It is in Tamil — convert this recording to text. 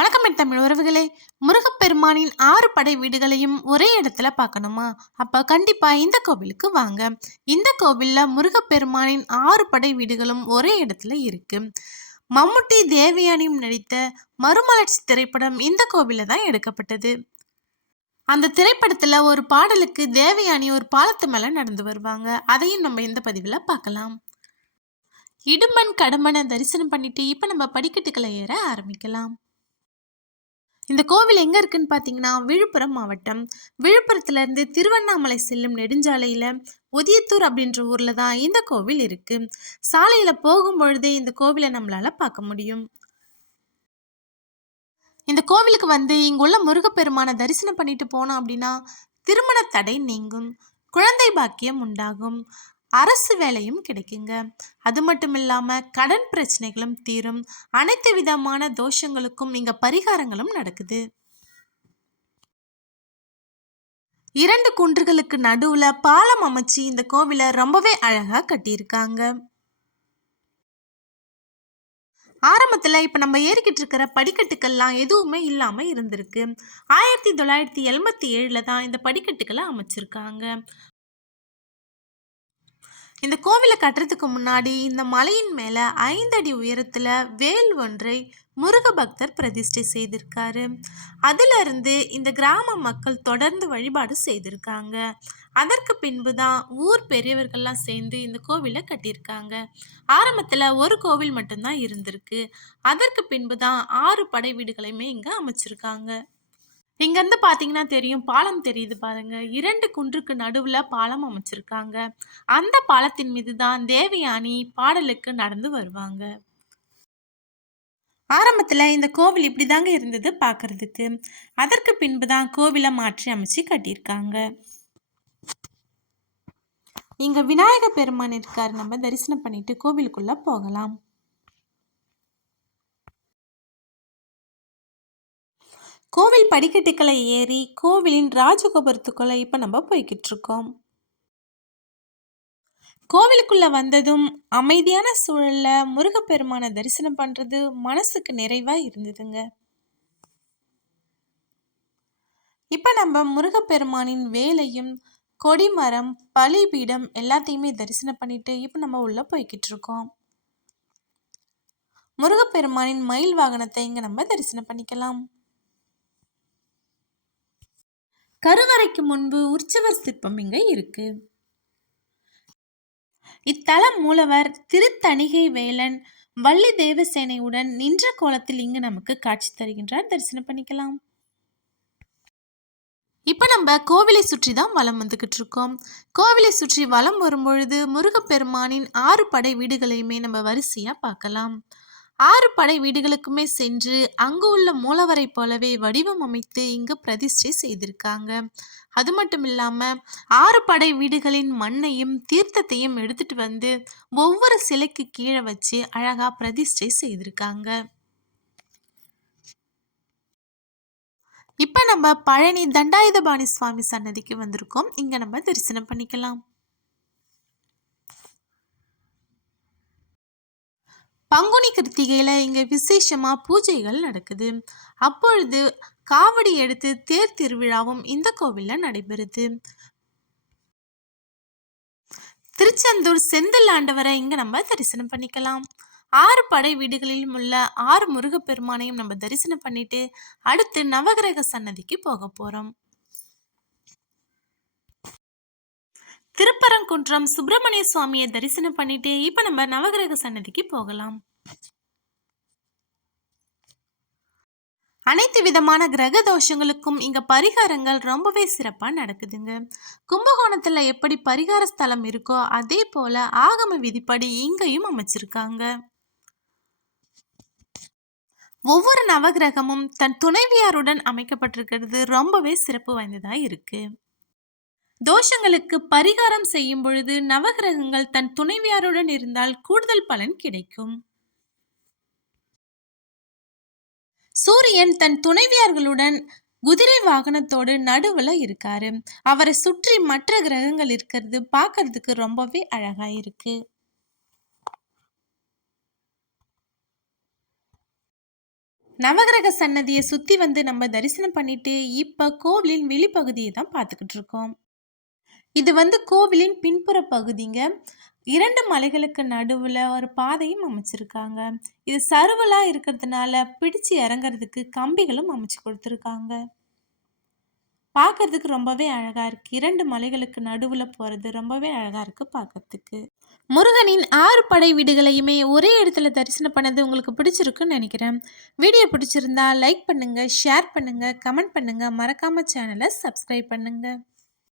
வணக்கம் என் தமிழ் உறவுகளே. முருகப்பெருமானின் 6 படை வீடுகளையும் ஒரே இடத்துல பார்க்கணுமா? அப்ப கண்டிப்பா இந்த கோவிலுக்கு வாங்க. இந்த கோவில்ல முருகப்பெருமானின் 6 படை வீடுகளும் ஒரே இடத்துல இருக்கு. மம்முட்டி தேவயானியும் நடித்த மறுமலர்ச்சி திரைப்படம் இந்த கோவில்ல தான் எடுக்கப்பட்டது. அந்த திரைப்படத்துல ஒரு பாடலுக்கு தேவயானி ஒரு பாலத்து மேல நடந்து வருவாங்க. அதையும் நம்ம இந்த பதிவுல பார்க்கலாம். இடுமன் கடம்பனை தரிசனம் பண்ணிட்டு இப்ப நம்ம படிக்கட்டுகளை ஏற ஆரம்பிக்கலாம். இந்த கோவில் எங்க இருக்குன்னு பாத்தீங்கன்னா விழுப்புரம் மாவட்டம். விழுப்புரத்துல இருந்து திருவண்ணாமலை செல்லும் நெடுஞ்சாலையில ஒதியத்தூர் அப்படின்ற ஊர்ல தான் இந்த கோவில் இருக்கு. சாலையில போகும் பொழுதே இந்த கோவிலை நம்மளால பார்க்க முடியும். இந்த கோவிலுக்கு வந்து இங்குள்ள முருகப்பெருமான தரிசனம் பண்ணிட்டு போனோம் அப்படின்னா திருமண தடை நீங்கும், குழந்தை பாக்கியம் உண்டாகும், அரசு வேலையும் கிடைக்குங்க. அது மட்டும் இல்லாம கடன் பிரச்சனைகளும் தீரும். அனைத்து விதமான தோஷங்களுக்கும் இங்க பரிகாரங்களும் நடக்குது. 2 குன்றுகளுக்கு நடுவுல பாலம் அமைச்சு இந்த கோவிலை ரொம்பவே அழகா கட்டியிருக்காங்க. ஆரம்பத்துல இப்ப நம்ம ஏறிக்கிட்டு இருக்கிற படிக்கட்டுக்கள்லாம் எதுவுமே இல்லாம இருந்திருக்கு. 1987ல தான் இந்த படிக்கட்டுக்களை அமைச்சிருக்காங்க. இந்த கோவிலை கட்டுறதுக்கு முன்னாடி இந்த மலையின் மேல 5 அடி உயரத்துல வேல் ஒன்றை முருக பக்தர் பிரதிஷ்டை செய்திருக்காரு. அதுல இருந்து இந்த கிராம மக்கள் தொடர்ந்து வழிபாடு செய்திருக்காங்க. அதற்கு பின்புதான் ஊர் பெரியவர்கள்லாம் சேர்ந்து இந்த கோவிலை கட்டியிருக்காங்க. ஆரம்பத்துல ஒரு கோவில் மட்டும்தான் இருந்திருக்கு. அதற்கு பின்புதான் 6 படை வீடுகளையுமே இங்க அமைச்சிருக்காங்க. இங்கேருந்து பார்த்தீங்கன்னா தெரியும், பாலம் தெரியுது பாருங்க. 2 குன்றுக்கு நடுவுல பாலம் அமைச்சிருக்காங்க. அந்த பாலத்தின் மீது தான் தேவயானி பாடலுக்கு நடந்து வருவாங்க. ஆரம்பத்துல இந்த கோவில் இப்படிதாங்க இருந்தது பார்க்கறதுக்கு. அதற்கு பின்பு தான் கோவிலை மாற்றி அமைச்சு கட்டியிருக்காங்க. இங்க விநாயக பெருமான் இருக்காரு. நம்ம தரிசனம் பண்ணிட்டு கோவிலுக்குள்ள போகலாம். கோவில் படிக்கட்டுக்களை ஏறி கோவிலின் ராஜகோபுரத்துக்குள்ள இப்ப நம்ம போய்கிட்டு இருக்கோம். கோவிலுக்குள்ள வந்ததும் அமைதியான சூழல்ல முருகப்பெருமான தரிசனம் பண்றது மனசுக்கு நிறைவா இருந்ததுங்க. இப்ப நம்ம முருகப்பெருமானின் வேலையும் கொடிமரம் பலிபீடம் எல்லாத்தையுமே தரிசனம் பண்ணிட்டு இப்ப நம்ம உள்ள போய்கிட்டு இருக்கோம். முருகப்பெருமானின் மயில் வாகனத்தை இங்க நம்ம தரிசனம் பண்ணிக்கலாம். கருவறைக்கு முன்பு உற்சவர் சிற்பம் இங்க இருக்கு. இத்தல மூலவர் திருத்தணிகை வேலன் வள்ளி தேவசேனையுடன் நின்ற கோலத்தில் இங்கு நமக்கு காட்சி தருகின்றார். தரிசனம் பண்ணிக்கலாம். இப்ப நம்ம கோவிலை சுற்றி தான் வலம் வந்துகிட்டு இருக்கோம். கோவிலை சுற்றி வலம் வரும்பொழுது முருகப்பெருமானின் 6 படை வீடுகளையுமே நம்ம வரிசையா பார்க்கலாம். 6 படை வீடுகளுக்குமே சென்று அங்கு உள்ள மூலவரை போலவே வடிவம் அமைத்து இங்கு பிரதிஷ்டை செய்திருக்காங்க. அது மட்டும் இல்லாம 6 படை வீடுகளின் மண்ணையும் தீர்த்தத்தையும் எடுத்துட்டு வந்து ஒவ்வொரு சிலைக்கு கீழே வச்சு அழகா பிரதிஷ்டை செய்திருக்காங்க. இப்ப நம்ம பழனி தண்டாயுதபாணி சுவாமி சன்னதிக்கு வந்திருக்கோம். இங்க நம்ம தரிசனம் பண்ணிக்கலாம். பங்குனி கிருத்திகையில இங்க விசேஷமா பூஜைகள் நடக்குது. அப்பொழுது காவடி எடுத்து தேர் திருவிழாவும் இந்த கோவில்ல நடைபெறுது. திருச்செந்தூர் செந்தில் ஆண்டவரை இங்க நம்ம தரிசனம் பண்ணிக்கலாம். 6 படை வீடுகளிலும் உள்ள 6 முருகப்பெருமானையும் நம்ம தரிசனம் பண்ணிட்டு அடுத்து நவகிரக சன்னதிக்கு போக போறோம். திருப்பரங்குன்றம் சுப்பிரமணிய சுவாமியை தரிசனம் பண்ணிட்டு இப்ப நம்ம நவகிரக சன்னதிக்கு போகலாம். அனைத்து விதமான கிரக தோஷங்களுக்கும் இங்க பரிகாரங்கள் ரொம்பவே சிறப்பா நடக்குதுங்க. கும்பகோணத்துல எப்படி பரிகார ஸ்தலம் இருக்கோ அதே போல ஆகம விதிப்படி இங்கேயும் அமைச்சிருக்காங்க. ஒவ்வொரு நவகிரகமும் தன் துணைவியாருடன் அமைக்கப்பட்டிருக்கிறது ரொம்பவே சிறப்பு வாய்ந்ததா இருக்கு. தோஷங்களுக்கு பரிகாரம் செய்யும் பொழுது நவகிரகங்கள் தன் துணைவியாருடன் இருந்தால் கூடுதல் பலன் கிடைக்கும். சூரியன் தன் துணைவியார்களுடன் குதிரை வாகனத்தோடு நடுவுல இருக்காரு. அவரை சுற்றி மற்ற கிரகங்கள் இருக்கிறது பார்க்கறதுக்கு ரொம்பவே அழகா இருக்கு. நவகிரக சன்னதியை சுற்றி வந்து நம்ம தரிசனம் பண்ணிட்டு இப்போ கோவிலின் வெளிப்பகுதியை தான் பார்த்துக்கிட்டு இருக்கோம். இது வந்து கோவிலின் பின்புற பகுதிங்க. 2 மலைகளுக்கு நடுவுல ஒரு பாதையும் அமைச்சிருக்காங்க. இது சறுவலா இருக்கிறதுனால பிடிச்சு இறங்குறதுக்கு கம்பிகளும் அமைச்சு கொடுத்துருக்காங்க. பார்க்கறதுக்கு ரொம்பவே அழகா இருக்கு. 2 மலைகளுக்கு நடுவுல போறது ரொம்பவே அழகா இருக்கு பார்க்கறதுக்கு. முருகனின் 6 படை வீடுகளையுமே ஒரே இடத்துல தரிசனம் பண்ணது உங்களுக்கு பிடிச்சிருக்குன்னு நினைக்கிறேன். வீடியோ பிடிச்சிருந்தா லைக் பண்ணுங்க, ஷேர் பண்ணுங்க, கமெண்ட் பண்ணுங்க. மறக்காம சேனலை சப்ஸ்கிரைப் பண்ணுங்க.